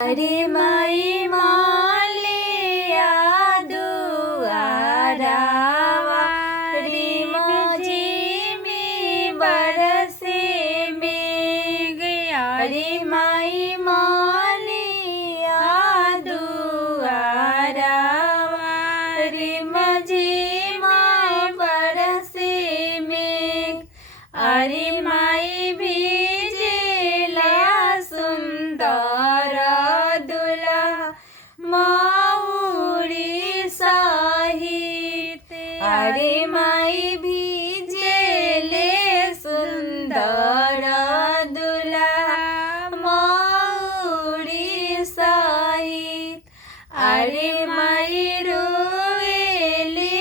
अरे माई मालिया दुआरावा रिमझिमी बरसे मेघ। अरे माई मालिया दुआरावा रिमझिमा बरसे मेघ। अरे माई भिजेला सुंदर माउरी साहित। अरे माई भिजेले सुंदर दुल्हा माउरी साहित। अरे माई रोवेले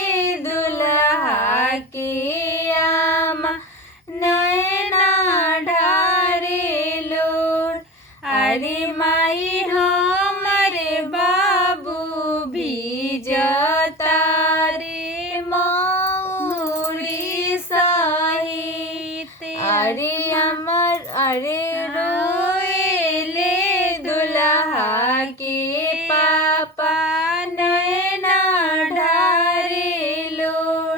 दुल्हा के आमा नैना ढारे लोर। अरे माई हमरे बाबू भिजता रे माउरी साहित। अरे रोएले दुल्हा के पापा नैना ढारे लोर।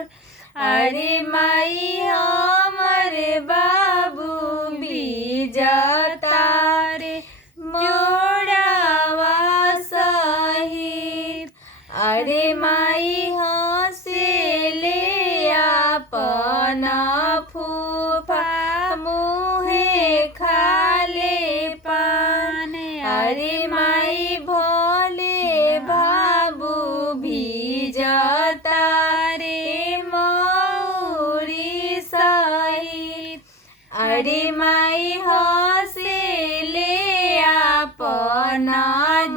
अरे माई हमरे बाबू भिजता रे जोड़ावा सहित। अरे माई हंसेले आपन फूफा मुहे खाले पान। अरे माई भोले बाबू भिजता रे माउरी सहित। अरे माई हंसेले आपन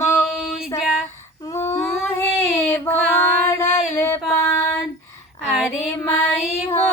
मौसा मुहे भरल पान। अरे माई हो